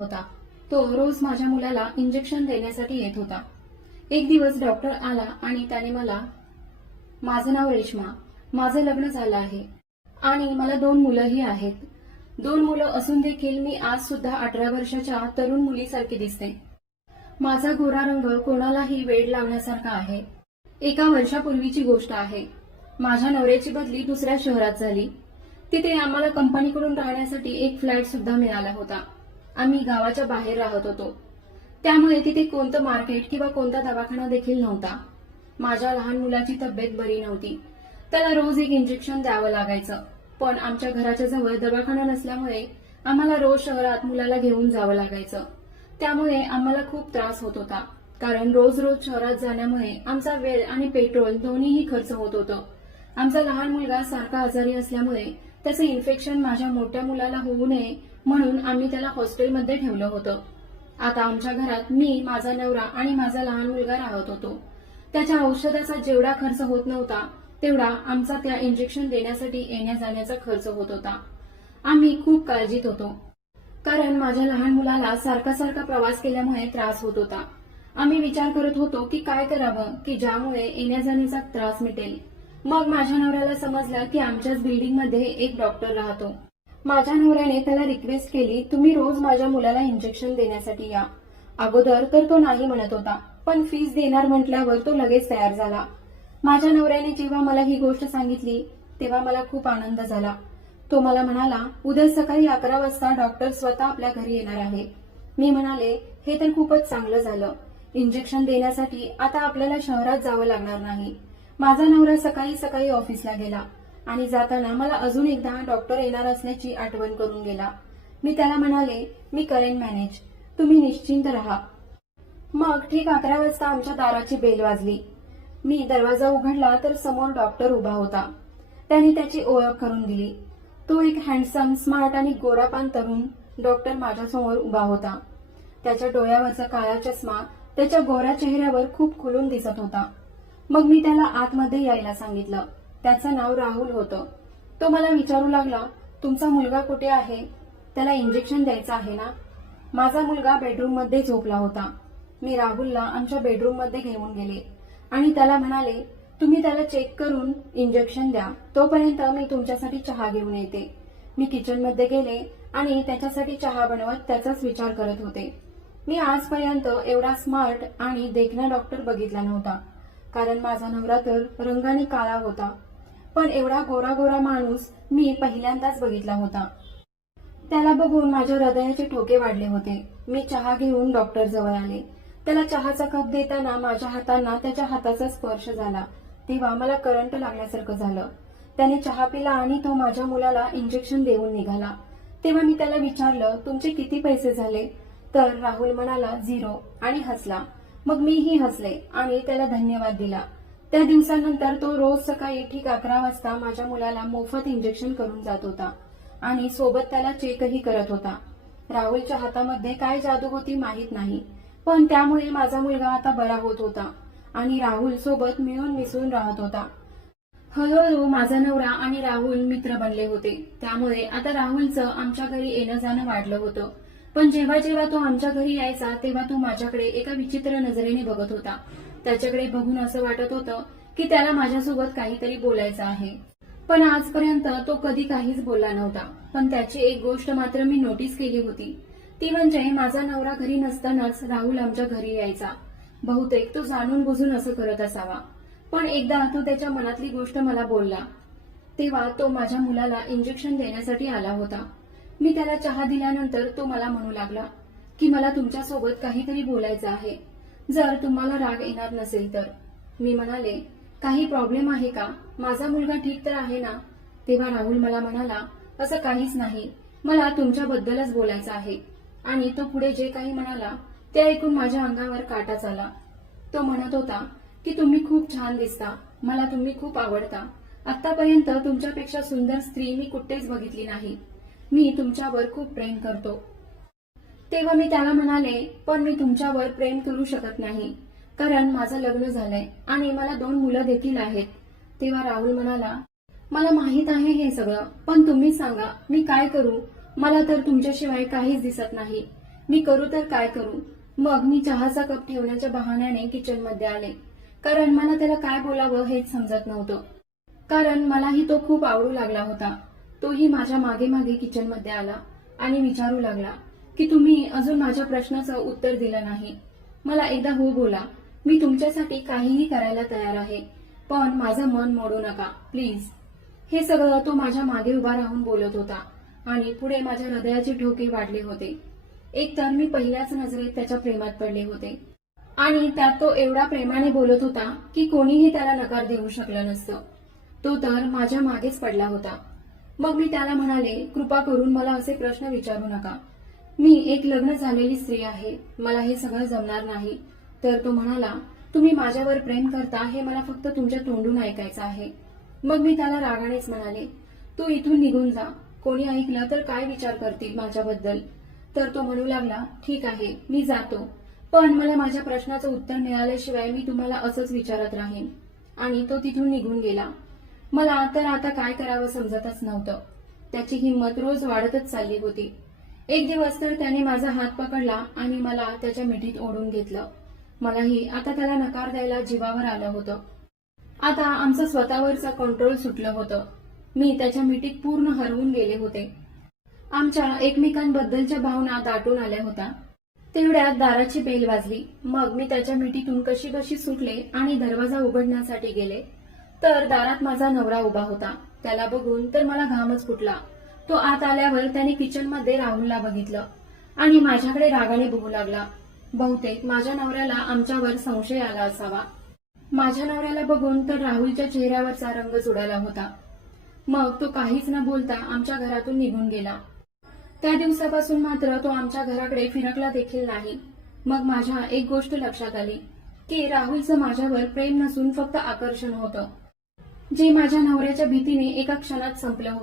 होता। तो रोज माझ्या मुलाला इंजेक्शन देण्यासाठी येत होता। एक दिवस डॉक्टर आला आणि त्याने मला, माझं नाव रेश्मा, माझं लग्न झालं आहे आणि मला 2 मुलंही आहेत। 2 मुलं असून देखील मी आज सुद्धा 18 वर्षाच्या तरुण मुलीसारखी दिसते। माझा गोरा रंग कोणालाही वेड लावण्यासारखा आहे। एका वर्षापूर्वीची गोष्ट आहे। माझ्या नवऱ्याची बदली दुसऱ्या शहरात झाली। तिथे आम्हाला कंपनीकडून राहण्यासाठी एक फ्लॅट सुद्धा मिळाला होता। आम्ही गावाच्या बाहेर राहत होतो, त्यामुळे तिथे कोणतं मार्केट किंवा कोणता दवाखाना देखील नव्हता। माझ्या लहान मुलाची तब्येत बरी नव्हती, त्याला रोज एक इंजेक्शन द्यावं लागायचं। पण आमच्या घराच्या जवळ दवाखाना नसल्यामुळे आम्हाला रोज शहरात मुलाला घेऊन जावं लागायचं। त्यामुळे आम्हाला खूप त्रास होत होता, कारण रोज रोज शहरात जाण्यामुळे आमचा वेळ आणि पेट्रोल दोन्हीही खर्च होत होतं। आमचा लहान मुलगा सारखा आजारी असल्यामुळे त्याचं इन्फेक्शन माझ्या मोठ्या मुलाला होऊ नये म्हणून आम्ही त्याला हॉस्टेलमध्ये ठेवलं होतं। आता आमच्या घरात मी, माझा नवरा आणि माझा लहान मुलगा राहत होतो। त्याच्या औषधाचा जेवढा खर्च होत नव्हता तेवढा आमचा त्या इंजेक्शन देण्यासाठी येण्या जाण्याचा खर्च होत होता। आम्ही खूप काळजीत होतो, कारण माझ्या लहान मुलाला सारखा प्रवास केल्यामुळे त्रास होत होता। आम्ही विचार करत होतो की काय करावं की ज्यामुळे येण्या जाण्याचा त्रास मिटेल। मग माझ्या नवऱ्याला समजलं की आमच्याच बिल्डिंगमध्ये एक डॉक्टर राहतो। माझ्या नवऱ्याने त्याला रिक्वेस्ट केली, तुम्ही रोज माझ्या मुलाला इंजेक्शन देण्यासाठी या। अगोदर तर तो नाही म्हणत होता, पण फीस देणार म्हटल्यावर तो लगेच तयार झाला। माझ्या नवऱ्याने जेव्हा मला ही गोष्ट सांगितली तेव्हा मला खूप आनंद झाला। तो मला म्हणाला, उद्या सकाळी 11 वाजता डॉक्टर स्वतः आपल्या घरी येणार आहे। मी म्हणाले, हे तर खूपच चांगलं झालं। इंजेक्शन देण्यासाठी आता आपल्याला शहरात जावं लागणार नाही। माझा नवरा सकाळी ऑफिसला गेला आणि जाताना मला अजून एकदा डॉक्टर येणार असल्याची आठवण करून गेला। मी त्याला म्हणाले, मी करेन मॅनेज, तुम्ही निश्चिंत राहा। मग ठीक 11 वाजता आमच्या दाराची बेल वाजली। मी दरवाजा उघडला तर समोर डॉक्टर उभा होता। त्याने त्याची ओळख करून दिली। तो एक हँडसम, स्मार्ट आणि गोरापान तरुण डॉक्टर माझ्यासमोर उभा होता। त्याच्या डोळ्यावरचा काळा चष्मा त्याच्या गोऱ्या चेहऱ्यावर खूप खुलून दिसत होता। मग मी त्याला आतमध्ये यायला सांगितलं। त्याचं नाव राहुल होतं। तो मला विचारू लागला, तुमचा मुलगा कुठे आहे? त्याला इंजेक्शन द्यायचं आहे ना? माझा मुलगा बेडरूममध्ये झोपला होता। मी राहुलला आमच्या बेडरूममध्ये घेऊन गेले आणि त्याला म्हणाले, तुम्ही त्याला चेक करून इंजेक्शन द्या, तोपर्यंत मी तुमच्यासाठी चहा घेऊन येते। मी किचनमध्ये गेले आणि त्याच्यासाठी चहा बनवत त्याचाच विचार करत होते। मी आजपर्यंत एवढा स्मार्ट आणि देखणा डॉक्टर बघितला नव्हता, कारण माझा नवरा तर रंगाने काळा होता, पण एवढा गोरा माणूस मी पहिल्यांदाच बघितला होता। त्याला बघून माझ्या हृदयाचे ठोके वाढले होते। मी चहा घेऊन डॉक्टर जवळ आले। त्याला चहाचा कप देताना माझ्या हातांना त्याच्या हाताचा स्पर्श झाला, तेव्हा मला करंट लागल्यासारखं झालं। त्याने चहा पिला आणि तो माझ्या मुलाला इंजेक्शन देऊन निघाला। तेव्हा मी त्याला विचारलं, तुमचे किती पैसे झाले? तर राहुल म्हणाला 0 आणि हसला। मग मीही हसले आणि त्याला धन्यवाद दिला। त्या दिवसानंतर तो रोज सकाळी ठीक 11 वाजता माझ्या मुलाला मोफत इंजेक्शन करून जात होता आणि सोबत त्याला चेकही करत होता। राहुलच्या हातामध्ये काय जादू होती माहीत नाही, पण त्यामुळे माझा मुलगा आता बरा होत होता आणि राहुल सोबत मिळून मिसळून राहत होता। हळूहळू माझा नवरा आणि राहुल मित्र बनले होते, त्यामुळे आता राहुलचं आमच्या घरी येणं जाणं वाढलं होतं। पण जेव्हा जेव्हा तो आमच्या घरी यायचा तेव्हा तो माझ्याकडे एका विचित्र नजरेने बघत होता। त्याच्याकडे बघून असं वाटत होतं की त्याला माझ्यासोबत काहीतरी बोलायचं आहे, पण आजपर्यंत तो कधी काहीच बोलला नव्हता। पण त्याची एक गोष्ट मात्र मी नोटीस केली होती, ती म्हणजे माझा नवरा घरी नसतानाच राहुल आमच्या घरी यायचा। बहुतेक तो जाणून बुजून असं करत असावा, पण एकदा तो त्याच्या मनातली गोष्ट मला बोलला। तेव्हा तो माझ्या मुलाला इंजेक्शन देण्यासाठी आला होता। मी त्याला चहा दिल्यानंतर तो मला म्हणू लागला की मला तुमच्यासोबत काहीतरी बोलायचं आहे, जर तुम्हाला राग येणार नसेल तर। मी म्हणाले, काही प्रॉब्लेम आहे का? माझा मुलगा ठीक तर आहे ना? तेव्हा राहुल मला म्हणाला, असं काहीच नाही, मला तुमच्याबद्दलच बोलायचं आहे। आणि तो पुढे जे काही म्हणाला ते ऐकून माझ्या अंगावर काटाच आला। तो म्हणत होता की तुम्ही खूप छान दिसता, मला तुम्ही खूप आवडता। आतापर्यंत तुमच्यापेक्षा सुंदर स्त्री मी कुठेच बघितली नाही। मी तुमच्यावर खूप प्रेम करतो। तेव्हा मी त्याला म्हणाले, पण मी तुमच्यावर प्रेम करू शकत नाही, कारण माझं लग्न झालंय आणि मला 2 मुलं देखील आहेत। तेव्हा राहुल म्हणाला, मला माहित आहे हे सगळं, पण तुम्ही सांगा मी काय करू? मला तर तुमच्याशिवाय काहीच दिसत नाही। मी करू तर काय करू. मग मी चहाचा कप ठेवण्याच्या बहाण्याने किचनमध्ये आले, कारण मला त्याला काय बोलावं हेच समजत नव्हतं. कारण मलाही तो खूप आवडू लागला होता. तोही माझ्या मागे मागे किचनमध्ये आला आणि विचारू लागला की तुम्ही अजून माझ्या प्रश्नाचं उत्तर दिलं नाही. मला एकदा हो बोला, मी तुमच्यासाठी काहीही करायला तयार आहे, पण माझं मन मोडू नका प्लीज. हे सगळं तो माझ्या मागे उभा राहून बोलत होता आणि पुढे माझ्या हृदयाचे ठोके वाढले होते. एकतर मी पहिल्याच नजरेत त्याच्या प्रेमात पडले होते आणि त्यात तो एवढा प्रेमाने बोलत होता की कोणीही त्याला नकार देऊ शकलं नसतं. तो तर माझ्या मागेच पडला होता. मग मी त्याला म्हणाले, कृपा करून मला असे प्रश्न विचारू नका. मी एक लग्न झालेली स्त्री आहे, मला हे सगळं जमणार नाही. तर तो म्हणाला, तुम्ही माझ्यावर प्रेम करता हे मला फक्त तुमच्या तोंडून ऐकायचं आहे. मग मी त्याला रागानेच म्हणाले, तू इथून निघून जा, कोणी ऐकलं तर काय विचार करतील माझ्याबद्दल. तर तो म्हणू लागला, ठीक आहे मी जातो, पण मला माझ्या प्रश्नाचं उत्तर मिळाल्याशिवाय मी तुम्हाला असंच विचारत राहीन. आणि तो तिथून निघून गेला. मला तर आता काय करावं समजतच नव्हतं. त्याची हिंमत रोज वाढतच चालली होती. एक दिवस तर त्याने माझा हात पकडला आणि मला त्याच्या मिठीत ओढून घेतलं. मलाही आता त्याला नकार द्यायला जीवावर आलं होतं. आता आमचं स्वतःवरचं कंट्रोल सुटलं होतं. मी त्याच्या मिठीत पूर्ण हरवून गेले होते. आमच्या एकमेकांबद्दलच्या भावना दाटून आल्या होत्या. तेवढ्यात दाराची बेल वाजली. मग मी त्याच्या मिठीतून कशी बशी सुटले आणि दरवाजा उघडण्यासाठी गेले, तर दारात माझा नवरा उभा होता. त्याला बघून तर मला घामच फुटला. तो आत आल्यावर त्याने किचनमध्ये राहुलला बघितलं आणि माझ्याकडे रागाने बघू लागला. बहुतेक माझ्या नवऱ्याला आमच्यावर संशय आला असावा. माझ्या नवऱ्याला बघून तर राहुलच्या चेहऱ्यावरचा रंगच उडाला होता. मग तो काहीच न बोलता आमच्या घरातून निघून गेला. त्या दिवसापासून मात्र तो आमच्या घराकडे फिरकला देखील नाही. मग माझ्या एक गोष्ट लक्षात आली की राहुलचं माझ्यावर प्रेम नसून फक्त आकर्षण होतं, जे माझ्या नवऱ्याच्या भीतीने एका क्षणात संपलं होतं.